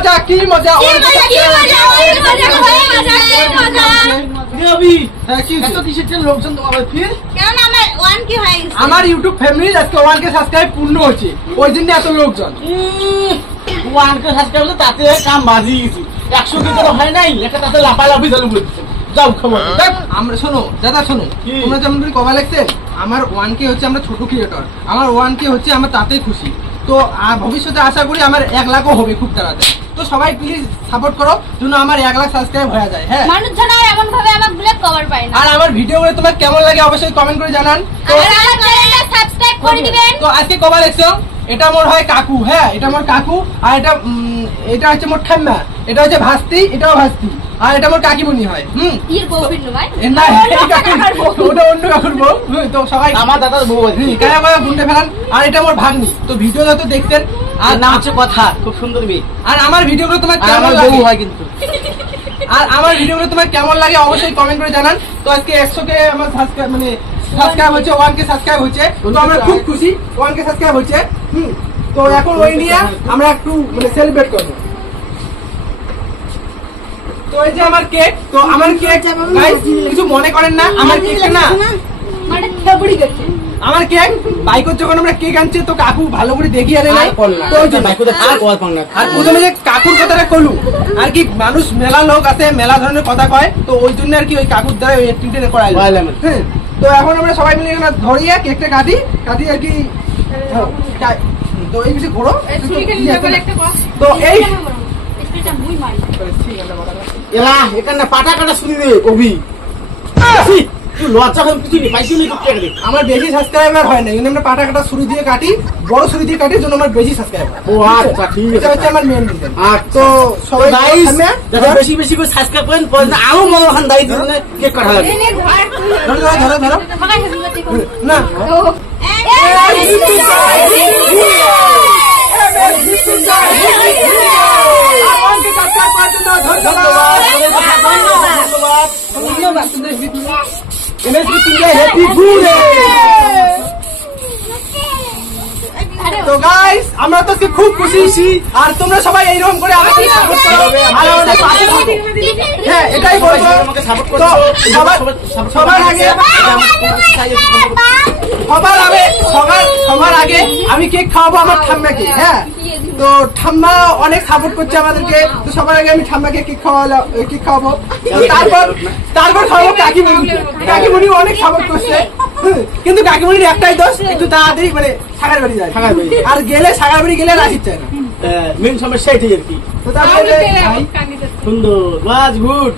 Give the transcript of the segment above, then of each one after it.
মজা কি মজা লোকজন আমার ইউটিউব ফ্যামিলি আজকে 1K সাবস্ক্রাইব পূর্ণ হচ্ছে ওই জন্য এত লোকজন 1K সাবস্ক্রাইব হলে তাতে কাম বাজি গেছি 100 কে তো হয় নাই একটা তাতে লাফালাফি চালু করে দিচ্ছে যাও খবর আমরা শোনো দাদা শোনো তোমরা যেমন করে কবা লিখছেন আমার 1K হচ্ছে আমরা ছোট ক্রিয়েটর আমার 1K হচ্ছে আমার তাতেই খুশি তো ভবিষ্যতে আশা করি আমার 1 লাখও হবে খুব তাড়াতাড়ি তো সবাই প্লিজ সাপোর্ট করো যেন আমার 1 লাখ সাবস্ক্রাইব হয়ে যায় হ্যাঁ মানুষ জানা এমন ভাবে আমাকে ব্লগ কভার পায় না আর আমার ভিডিওগুলো তোমার কেমন লাগে অবশ্যই কমেন্ট করে জানান তো আমার চ্যানেলটা সাবস্ক্রাইব করে দিবেন তো আজকে কবা লিখছো এটা মোর হয় কাকু হ্যাঁ এটা মোর কাকু আর এটা হচ্ছে মোর ঠাম্মা এটা হচ্ছে ভাস্তি এটাও ভাস্তি আর এটা মোর কাকিমণি হয় এর বউবিন ভাই না ওটা অন্য কাকুর বউ তো সবাই আমার দাদার বউ আছে কায়া কায়া গুন্ডে ফেলান আর এটা মোর ভাগ্নি তো ভিডিও যত দেখতেন আর নাম হচ্ছে কথা খুব সুন্দর মেয়ে আর আমার ভিডিওগুলো তোমার কেমন আমার লাগে বউ হয় কিন্তু আর আমার ভিডিওগুলো তোমার কেমন লাগে অবশ্যই কমেন্ট করে জানান তো আজকে 100K আমার সাবস্ক্রাইব মানে সাবস্ক্রাইব হচ্ছে 1K সাবস্ক্রাইব হচ্ছে তো আমরা খুব খুশি 1K সাবস্ক্রাইব হচ্ছে তো এখন ওই নিয়ে আমরা একটু মানে সেলিব্রেট করবো তো এই যে আমার কেক তো আমার কেক গাইস কিছু মনে করেন না আমার কেকটা না মানে খেবড়ি গেছে আমার কেক বাইকত যখন আমরা কেক আনছি তো কাকু ভালো করে দেখিয়ে দেয় তো ওই জন্য আর প্রথমে যে কাকুর কথাটা কলু আর কি মানুষ মেলা লোক আছে মেলা ধরনের কথা কয় তো ওই জন্য আর কি ওই কাকুর দ্বারা ওই অ্যাক্টিভিটি করাইলাম হ্যাঁ তো এখন আমরা সবাই মিলে এখানে ধরিয়ে কেকটা কাটি আর কি তো এই কিছু ঘোরো তো এই এটা মুই মারি এলা এখানে পাটা কাটা শুনি রে অভি তুই লজ্জা করে কিছু নেই পাইছি নি কেটে আমার বেশি সাবস্ক্রাইবার হয় না কিন্তু আমরা পাটা কাটা ছুরি দিয়ে কাটি বড় ছুরি দিয়ে কাটি জন্য আমার বেশি সাবস্ক্রাইবার ও আচ্ছা ঠিক আছে এটা হচ্ছে আমার মেইন রিজন তো সবাই গাইস যাতে বেশি বেশি করে সাবস্ক্রাইব করেন পরে আরো মনোখান দাই দিন কেক কাটা লাগে ধরো সবাই হ্যাপি বার্থডে করো না তো গাইস আমরা তো খুব খুশি আর তোমরা সবাই এইরকম করে আমাকে সাপোর্ট করো আর আমাদের পাশে থাকো হ্যাঁ এটাই বলবো আমাকে সাপোর্ট তো করো সবার আগে আমি কেক খাওয়াবো আমার ঠাম্মাকে হ্যাঁ তো ঠাম্মা অনেক সাপোর্ট করছে আমাদেরকে তো সবার আগে আমি ঠাম্মাকে কেক খাওয়াবো তারপর খাওয়াবো কাকিমণি অনেক সাপোর্ট করছে কিন্তু কাকিমণির একটাই দোষ একটু তাড়াতাড়ি মানে সাগার বাড়ি যায় আর গেলে সাগার বাড়ি গেলে রাখি চায় না মেন সমস্যা এটাই আর কি তো তারপরে সুন্দর ওয়াজ গুড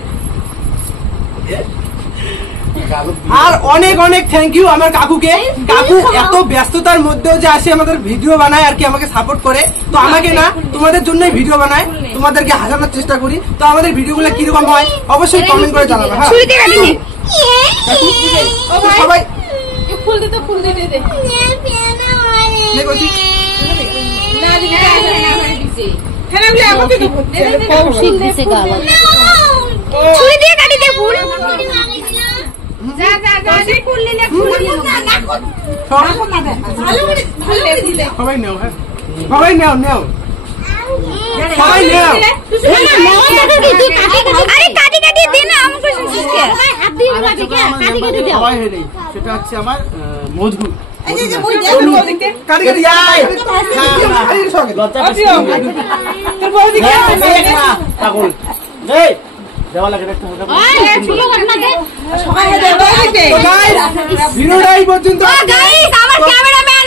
আর অনেক অনেক থ্যাংক ইউ আমার কাকুকে কাকু এত ব্যস্ততার মধ্যেও যে আসে আমাদের ভিডিও বানায় আর কি আমাকে সাপোর্ট করে তো আমাকে না তোমাদের জন্যই ভিডিও বানায় তোমাদেরকে হাসানোর চেষ্টা করি তো আমাদের ভিডিওগুলো কিরকম হয় অবশ্যই কমেন্ট করে জানাবে হ্যাঁ সবাই ফুল দিতে দে ছুরি দিয়ে কাটি দে ফুল যা ফুল নিলে সবাই নাও হ্যাঁ সবাই নাও আরে কাটি দে না আমাকে হাত দিয়ে কাটি দে সেটা হচ্ছে আমার মধু ভিডিওটাই পর্যন্ত আমার ক্যামেরাম্যান